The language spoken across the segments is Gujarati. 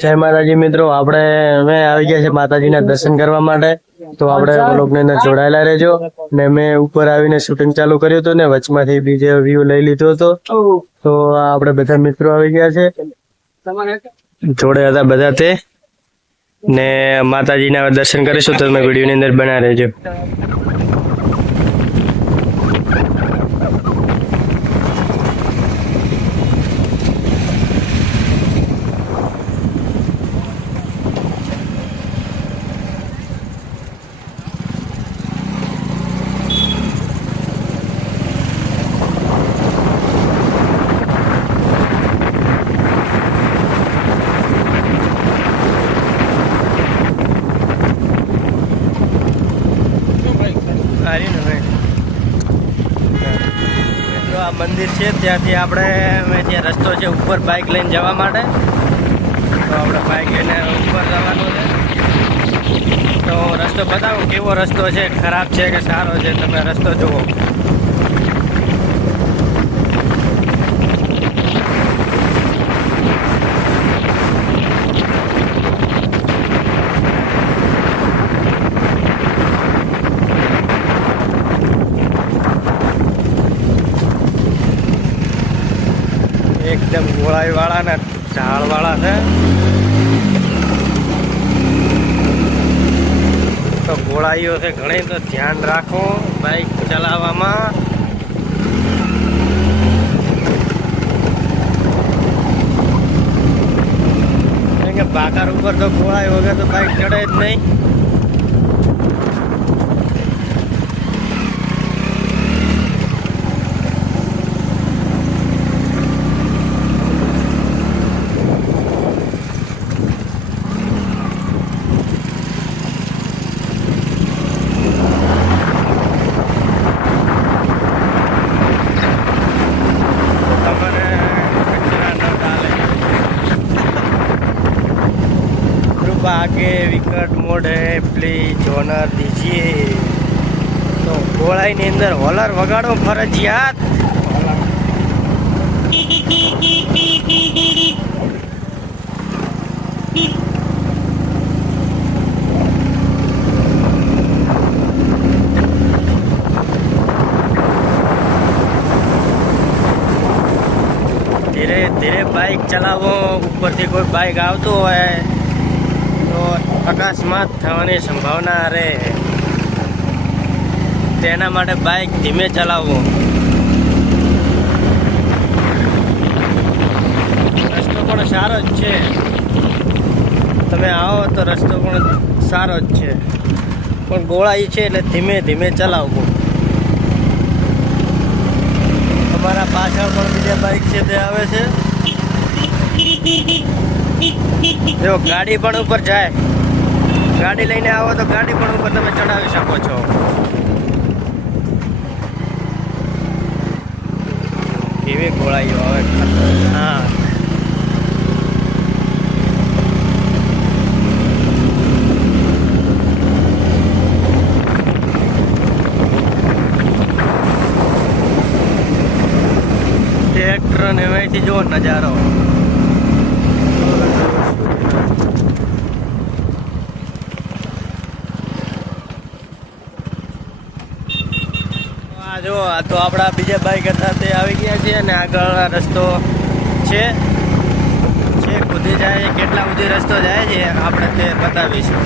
જય માતાજી મિત્રો, આપણે અમે આવી ગયા છે માતાજીના દર્શન કરવા માટે. તો આપણે બ્લોગની અંદર જોડાયેલા રહેજો. ને મેં ઉપર આવીને શૂટિંગ ચાલુ કર્યું હતું ને વચમાંથી બીજો વ્યૂ લઈ લીધો હતો. તો આપણે બધા મિત્રો આવી ગયા છે, જોડે હતા બધા તે. ને માતાજીના દર્શન કરીશું તો તમે વિડીયોની અંદર બના રહેજો. આ મંદિર છે, ત્યાંથી આપણે ત્યાં રસ્તો છે ઉપર બાઇક લઈને જવા માટે. તો આપણે બાઇક લઈને ઉપર જવાનું છે. તો રસ્તો બતાવો કેવો રસ્તો છે, ખરાબ છે કે સારો છે, તમે રસ્તો જુઓ. એકદમ ગોળાઈ વાળા ને ઝાડ વાળા છે. તો ગોળાઈઓ છે ઘણી, તો ધ્યાન રાખો બાઇક ચલાવવામાં. કેમ કે ભાકાર ઉપર તો ગોળાઈ વગર તો બાઇક ચડે જ નહીં. आगे विकट मोड है, प्लीज ऑनर दीजिए. तो घोड़ाई ની અંદર હોલર વગાડો ફરજિયાત. ધીરે ધીરે બાઇક ચલાવો. ઉપરથી કોઈ બાઇક આવતું હોય તો અકસ્માત થવાની સંભાવના રહે. તેના માટે બાઇક ધીમે ચલાવવું. રસ્તો પણ સારો જ છે, તમે આવો તો રસ્તો પણ સારો જ છે, પણ ગોળાઈ છે એટલે ધીમે ધીમે ચલાવવું. તમારા પાછળ પણ બીજા બાઇક છે તે આવે છે. જો ગાડી પણ ઉપર જાય, ગાડી લઈને આવો તો ગાડી પણ ઉપર તમે ચડાવી શકો છો. કેવી ગોળાઈઓ આવે. હા, ટ્રેક્ટર ને એમાંથી જો નજારો. જો આ તો આપણા બીજા બાઇક હતા તે આવી ગયા છે, અને આગળ રસ્તો છે કૂદી જાય. કેટલા સુધી રસ્તો જાય છે આપણે તે બતાવીશું.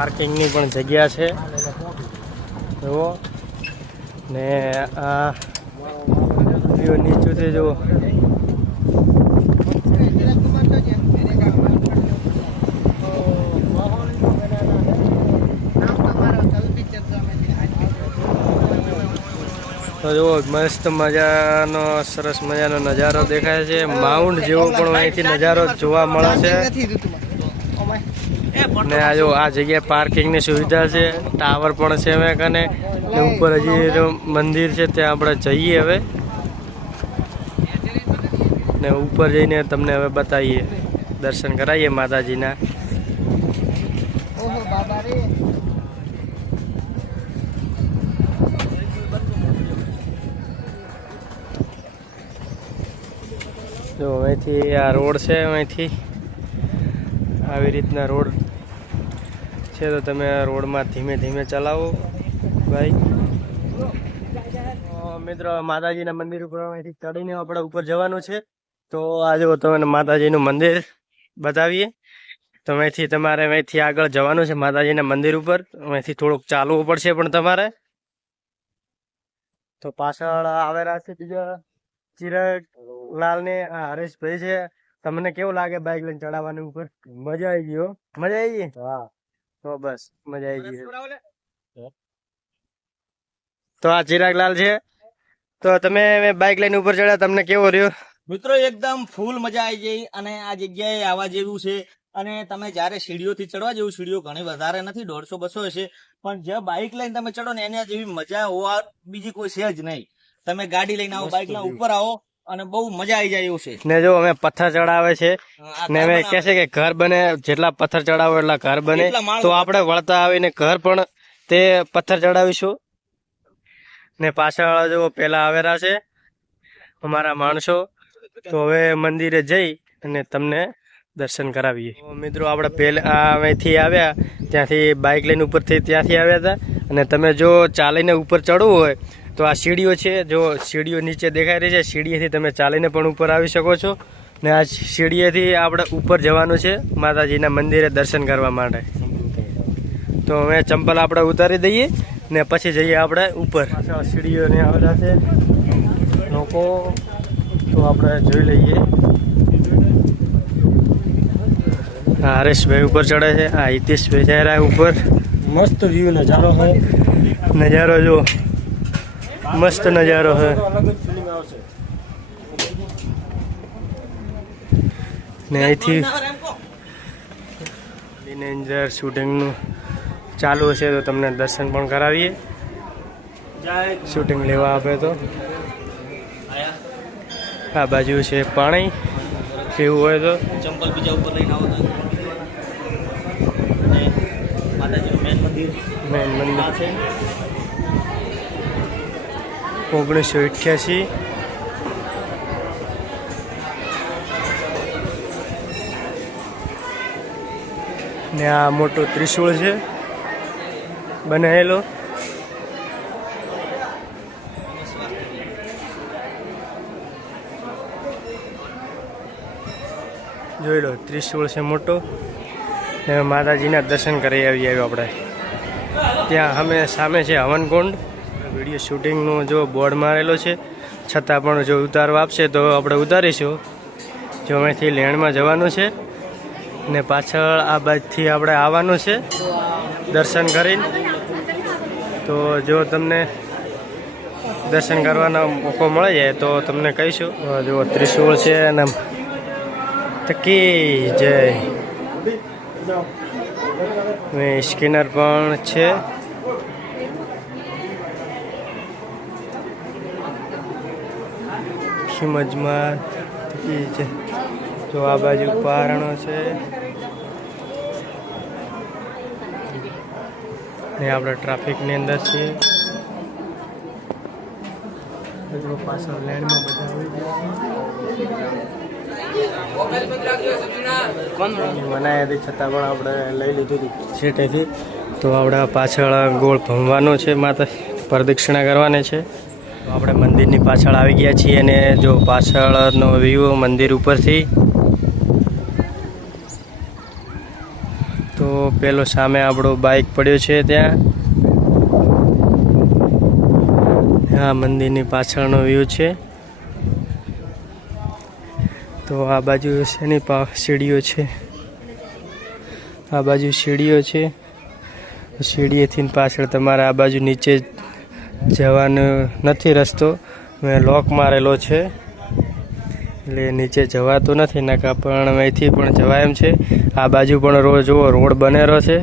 પાર્કિંગની પણ જગ્યા છે જુઓ ને આ વ્યૂ નીચેથી જુઓ તો જુઓ મસ્ત મજાનો સરસ મજાનો નજારો દેખાય છે માઉન્ટ જેવો પણ અહીંથી નજારો જોવા મળે છે ને આ જો આ જગ્યાએ પાર્કિંગની સુવિધા છે ટાવર પણ છે હવે કને ને ઉપર હજી મંદિર છે ત્યાં આપણે જઈએ હવે ને ઉપર જઈને તમને હવે બતાવીએ દર્શન કરાવીએ માતાજીના જો અહીંથી આ રોડ છે અહીંથી આવી રીતના રોડ છે તો તમે રોડમાં ધીમે ધીમે ચલાવો ભાઈ મિત્રો માતાજીના મંદિર ઉપર અહીંથી ચડીને આપણે ઉપર જવાનું છે તો આ જો તમને માતાજીનું મંદિર બતાવીએ તો અહીંથી તમારે અહીંથી આગળ જવાનું છે માતાજીના મંદિર ઉપર અહીંથી થોડુંક ચાલવું પડશે પણ તમારે તો પાછળ આવેલા છે બીજા ચિરાગ લાલ ને હરેશભાઈ છે તમને કેવું લાગે બાઇક લઈને ચડાવવાની ઉપર મજા આવી ગઈ મજા આવી ગઈ હા તો બસ મજા આવી ગઈ તો આ ચિરાગ લાલ છે તો તમે બાઇક લઈને ઉપર ચડ્યા તમને કેવો રહ્યો મિત્રો એકદમ ફૂલ મજા આવી ગઈ અને આ જગ્યાએ આવવા જેવું છે અને તમે જયારે સીડીઓથી ચડવા જેવું સીડીઓ ઘણી વધારે નથી 150-200 હશે પણ જે બાઇક લઈને તમે ચડો ને એના જેવી મજા હોવા બીજી કોઈ છે જ નહીં તમે ગાડી લઈને આવો બાઇક ના ઉપર આવો અને બહુ મજા આવી જાય એવું છે ને જો અમે પથ્થર ચડાવે છે ને અમે કહે છે કે ઘર બને જેટલા પથ્થર ચડાવો એટલા ઘર બને તો આપણે વળતા આવીને ઘર પણ તે પથ્થર ચડાવીશું ને પાછળ જો પેલા આવેલા છે અમારા માણસો તો હવે મંદિરે જઈ અને તમને દર્શન કરાવીએ મિત્રો આપણે પહેલા અહીંથી આવ્યા ત્યાંથી બાઇક લઈને ઉપરથી ત્યાંથી આવ્યા હતા અને તમે જો ચાલીને ઉપર ચડવું હોય તો આ સીડીઓ છે જો સીડીઓ નીચે દેખાઈ રહી છે સીડીએથી તમે ચાલીને પણ ઉપર આવી શકો છો ને આ સીડીએથી આપણે ઉપર જવાનું છે માતાજીના મંદિરે દર્શન કરવા માટે તો હવે ચંપલ આપણે ઉતારી દઈએ ને પછી જઈએ આપણે ઉપર સીડીઓને આવેલા છે લોકો તો આપણે જોઈ લઈએ હા હરેશભાઈ ઉપર ચડે છે આ હિતેશભાઈ જાય રહ્યા ઉપર મસ્ત વ્યૂ નજારો છે નજારો જો મસ્ત નજારો છે ને અહીંથી અંદર શૂટિંગનું ચાલુ હશે તો તમને દર્શન પણ કરાવીએ શૂટિંગ લેવા આપે તો આ બાજુ છે પાણી કેવું હોય તો ચંપલ બીજા ઉપર લઈને આવો અને માતાજીનું મેન મંદિર છે 1988 ને આ મોટો ત્રિશૂળ છે બનાવેલો જોઈ લો ત્રિશૂળ છે મોટો ને માતાજીના દર્શન કરી આવીએ આપણે ત્યાં અમે સામે છે હવનકુંડ વિડીયો શૂટિંગનું જો બોર્ડ મારેલો છે છતાં પણ જો ઉતારવા આપશે તો આપણે ઉતારીશું જો અહીંથી લેણમાં જવાનું છે ને પાછળ આ બાજુથી આપણે આવવાનું છે દર્શન કરીને તો જો તમને દર્શન કરવાનો મોકો મળે જાય તો તમને કહીશું જો ત્રિશૂળ છે અને તકી જય સ્કેનર પણ છે ખીમજમાં છે તો આ બાજુ પારણો છે ને આપણે ટ્રાફિકની અંદર છીએ પાછળ લેન્ડમાં બધા મનાયા હતી છતાં પણ આપણે લઈ લીધું હતું છેટેથી તો આપણે પાછળ ગોળ ભમવાનું છે માતા પ્રદક્ષિણા કરવાની છે તો આપણે મંદિરની પાછળ આવી ગયા છીએ અને જો પાછળનો વ્યૂ મંદિર ઉપરથી તો પેલો સામે આપણો બાઇક પડ્યો છે ત્યાં. આ મંદિરની પાછળનો વ્યૂ છે. તો આ બાજુ શેની સીડીઓ છે, આ બાજુ સીડીઓ છે. સીડીએથી પાછળ તમારે આ બાજુ નીચે જવાનો નથી રસ્તો, મેં લોક મારેલો છે એટલે નીચે જવાતું નથી. નકા પણ અહીંથી પણ જવાય એમ છે. આ બાજુ પણ જુઓ રોડ બનેલો છે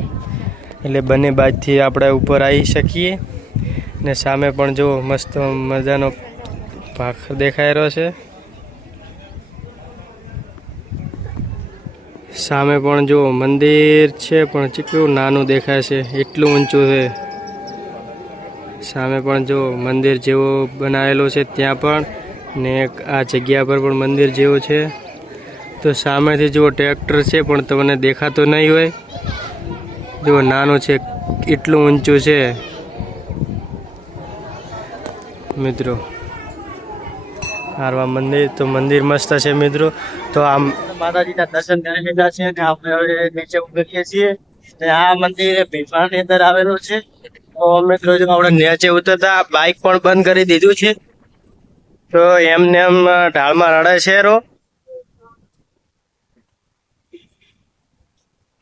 એટલે બંને બાજુથી આપણે ઉપર આવી શકીએ. ને સામે પણ જુઓ મસ્ત મજાનો ભાગ દેખાઈ રહ્યો છે. સામે પણ જો મંદિર છે પણ કેટલું નાનું દેખાય છે, એટલું ઊંચું છે. સામે પણ જો મંદિર જેવો બનાવેલો છે ત્યાં પણ, ને આ જગ્યા પર પણ મંદિર જેવું છે. તો સામેથી જુઓ ટ્રેક્ટર છે પણ તમને દેખાતો નહીં હોય. જુઓ નાનું છે, એટલું ઊંચું છે મિત્રો. હારવા મંદિર તો મંદિર મસ્ત છે મિત્રો. તો આમ માતાજીના દર્શન કરી લીધા છે અને આપણે હવે નીચે ઉતરીએ છીએ. આ મંદિર ભીમાની અંદર આવેલું છે. તો મિત્રો જો આપણે નીચે ઉતરતા બાઇક પણ બંધ કરી દીધું છે. તો એમને એમ ઢાળમાં રડે છે રો.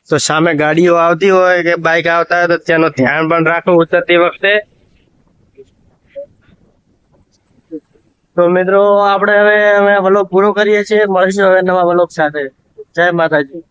તો સામે ગાડીઓ આવતી હોય કે બાઇક આવતા હોય તો તેનું ધ્યાન પણ રાખવું ઉતરતી વખતે. તો મિત્રો આપણે હવે વ્લોગ પૂરો કરીએ છીએ. મળીશું હવે નવા વ્લોગ સાથે. જય માતાજી.